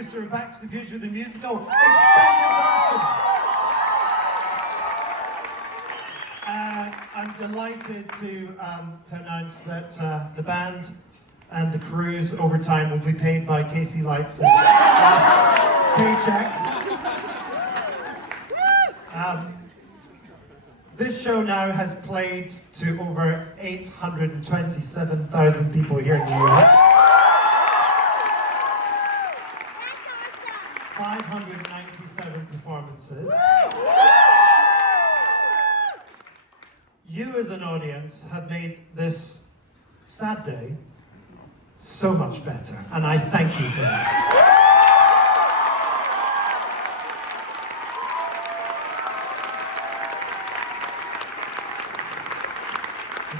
producer of Back to the Future, the musical extended version. I'm delighted to announce that the band and the crew's overtime will be paid by Casey Lights' last paycheck. This show now has played to over 827,000 people here in New York. 597 performances. You as an audience have made this sad day so much better, and I thank you for that.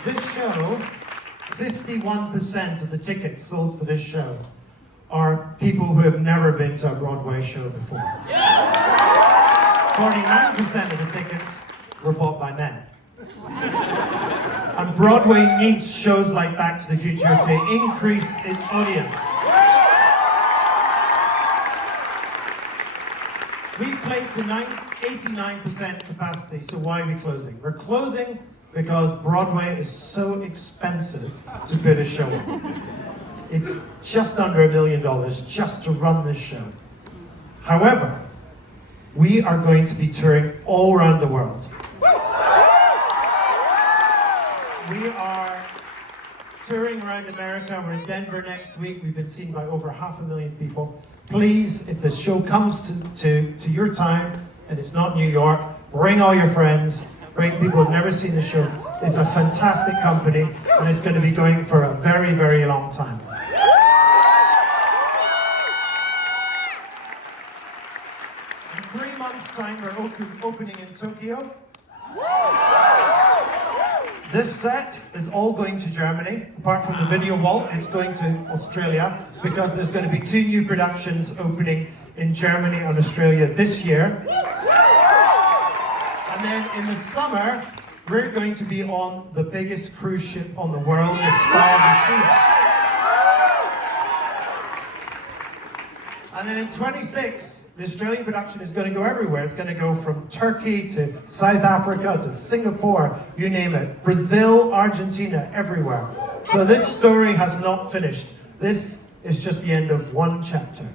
This show, 51% of the tickets sold for this show are people who have never been to a Broadway show before. 49% of the tickets were bought by men. And Broadway needs shows like Back to the Future to increase its audience. We played to 89% capacity, so why are we closing? We're closing because Broadway is so expensive to put a show on. It's just under $1 million just to run this show. However, we are going to be touring all around the world. We are touring around America. We're in Denver next week. We've been seen by over 500,000 people. Please, if the show comes to your town and it's not New York, bring all your friends, bring people who've never seen the show. It's a fantastic company and it's going to be going for a very, very long time. In 3 months' time, we're opening in Tokyo. This set is all going to Germany. Apart from the video wall, it's going to Australia because there's going to be 2 new productions opening in Germany and Australia this year. And then in the summer, we're going to be on the biggest cruise ship on the world, the Star of the Seas. And then in 26, the Australian production is going to go everywhere. It's going to go from Turkey to South Africa to Singapore, you name it. Brazil, Argentina, everywhere. So this story has not finished. This is just the end of one chapter.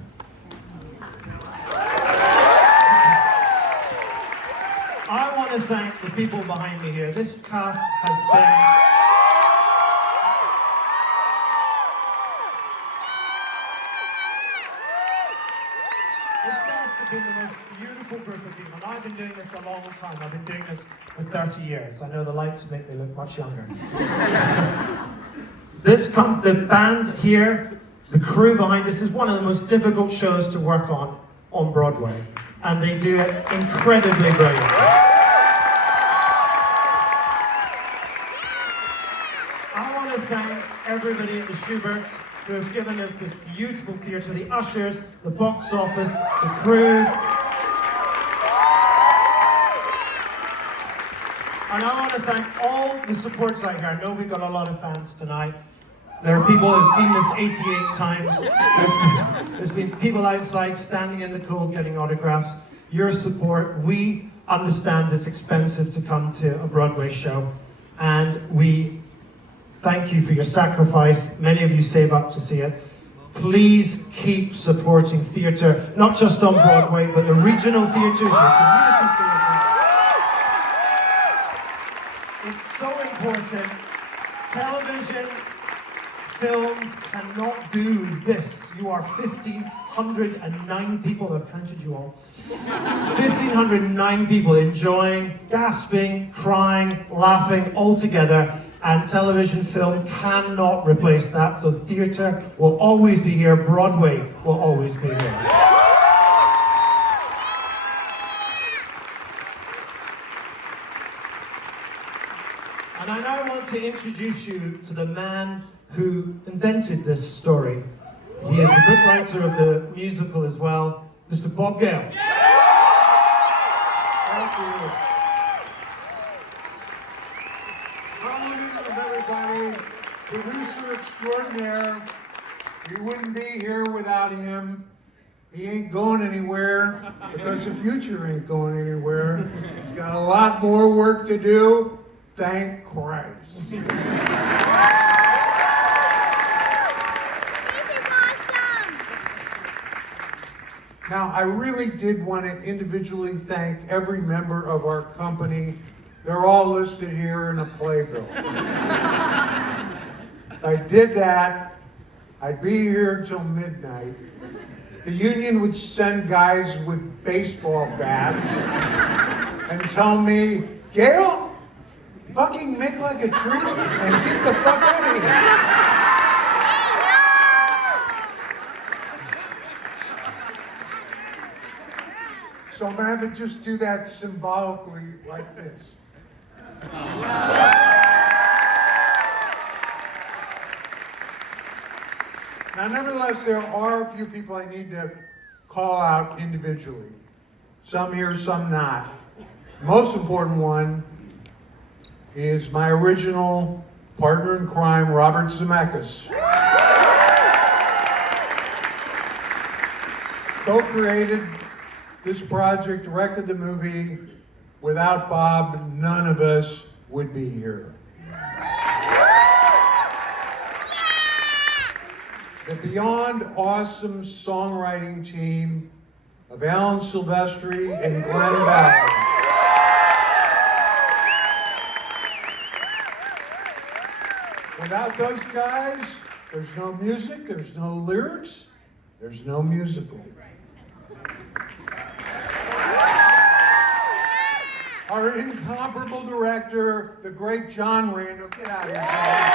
I want to thank the people behind me here. This cast has been... been the most beautiful group of people. And I've been doing this a long time. I've been doing this for 30 years. I know the lights make me look much younger. The band here, the crew behind this is one of the most difficult shows to work on Broadway. And they do it incredibly brilliantly. I want to thank everybody at the Schubert who have given us this beautiful theatre, the ushers, the box office, the crew. And I want to thank all the supports out here. I know we've got a lot of fans tonight. There are people who have seen this 88 times. There's been people outside standing in the cold getting autographs. Your support, we understand it's expensive to come to a Broadway show, and we thank you for your sacrifice. Many of you save up to see it. Please keep supporting theatre, not just on Broadway, but the regional theatres, your community theatres. It's so important. Television, films cannot do this. You are 1,509 people, I've counted you all. 1,509 people enjoying, gasping, crying, laughing all together. And television, film cannot replace that. So theatre will always be here. Broadway will always be here. And I now want to introduce you to the man who invented this story. He is the book writer of the musical as well, Mr. Bob Gale. Thank you. Everybody, producer extraordinaire. We wouldn't be here without him. He ain't going anywhere because the future ain't going anywhere. He's got a lot more work to do. Thank Christ. This is awesome! Now, I really did want to individually thank every member of our company. They're all listed here in a playbill. If I did that, I'd be here till midnight. The union would send guys with baseball bats and tell me, Gail, fucking make like a tree and get the fuck out of here. So I'm gonna have to just do that symbolically like this. Now, nevertheless, there are a few people I need to call out individually. Some here, some not. The most important one is my original partner in crime, Robert Zemeckis. Co-created this project, directed the movie. Without Bob, none of us would be here. The beyond awesome songwriting team of Alan Silvestri and Glenn Ballard. Without those guys, there's no music, there's no lyrics, there's no musical. Our incomparable director, the great John Randall. Get out of here, John.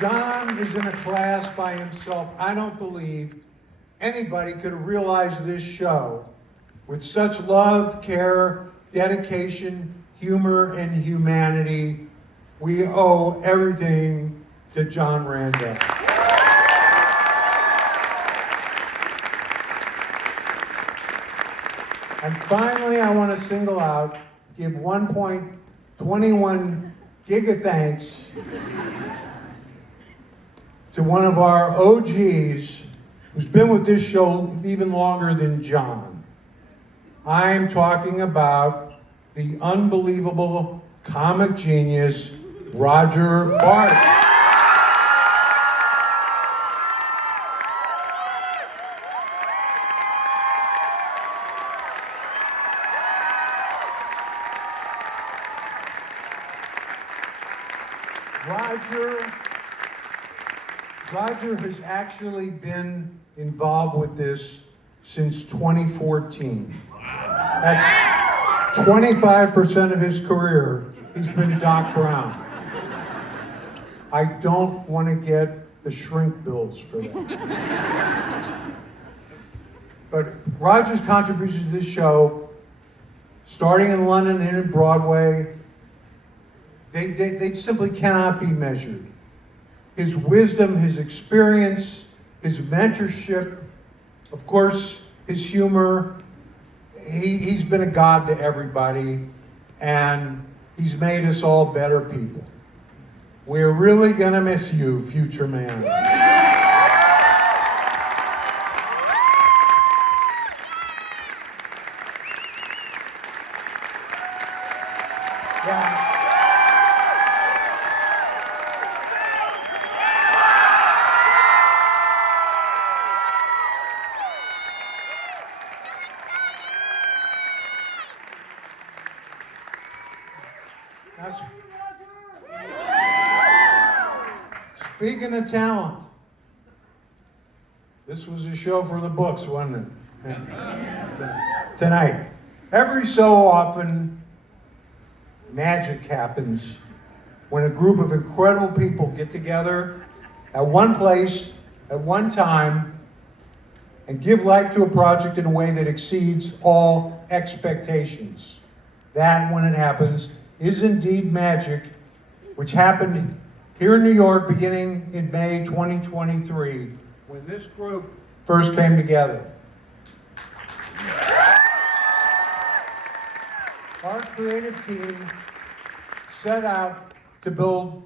John is in a class by himself. I don't believe anybody could have realized this show with such love, care, dedication, humor, and humanity. We owe everything to John Randall. And finally, I want to single out, give 1.21 giga thanks to one of our OGs who's been with this show even longer than John. I'm talking about the unbelievable comic genius, Roger Bart. Roger has actually been involved with this since 2014. That's 25% of his career. He's been Doc Brown. I don't want to get the shrink bills for that. But Roger's contributions to this show, starting in London and in Broadway, they simply cannot be measured. His wisdom, his experience, his mentorship, of course, his humor. He's been a god to everybody, and he's made us all better people. We're really gonna miss you, future man. Yeah. Speaking of talent, this was a show for the books, wasn't it? Tonight. Every so often, magic happens when a group of incredible people get together at one place, at one time, and give life to a project in a way that exceeds all expectations. That, when it happens, is indeed magic, which happened here in New York beginning in May 2023, when this group first came together. Our creative team set out to build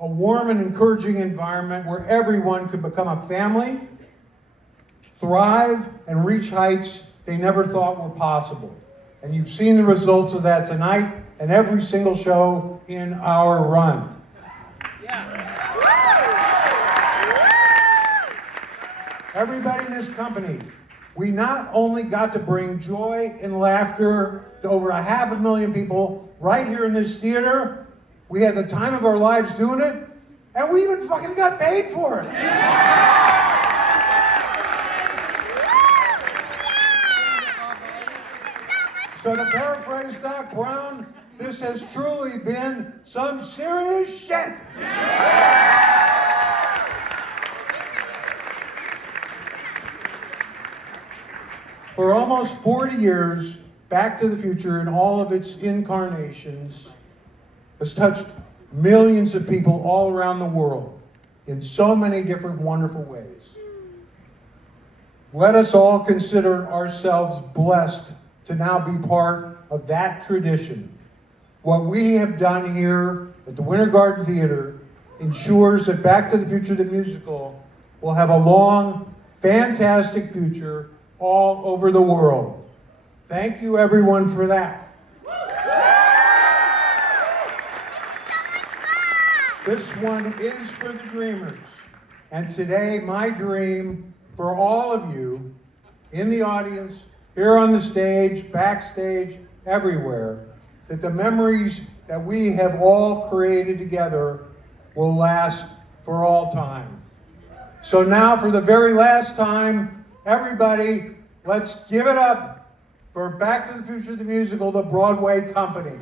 a warm and encouraging environment where everyone could become a family, thrive, and reach heights they never thought were possible. And you've seen the results of that tonight and every single show in our run. Everybody in this company, we not only got to bring joy and laughter to over 500,000 people right here in this theater, we had the time of our lives doing it, and we even fucking got paid for it. So to paraphrase Doc Brown, this has truly been some serious shit. For almost 40 years, Back to the Future in all of its incarnations has touched millions of people all around the world in so many different wonderful ways. Let us all consider ourselves blessed to now be part of that tradition. What we have done here at the Winter Garden Theater ensures that Back to the Future the musical will have a long, fantastic future all over the world. Thank you everyone for that. This one is for the dreamers. And today, my dream for all of you in the audience, here on the stage, backstage, everywhere, that the memories that we have all created together will last for all time. So now, for the very last time, everybody, let's give it up for Back to the Future the Musical, the Broadway company.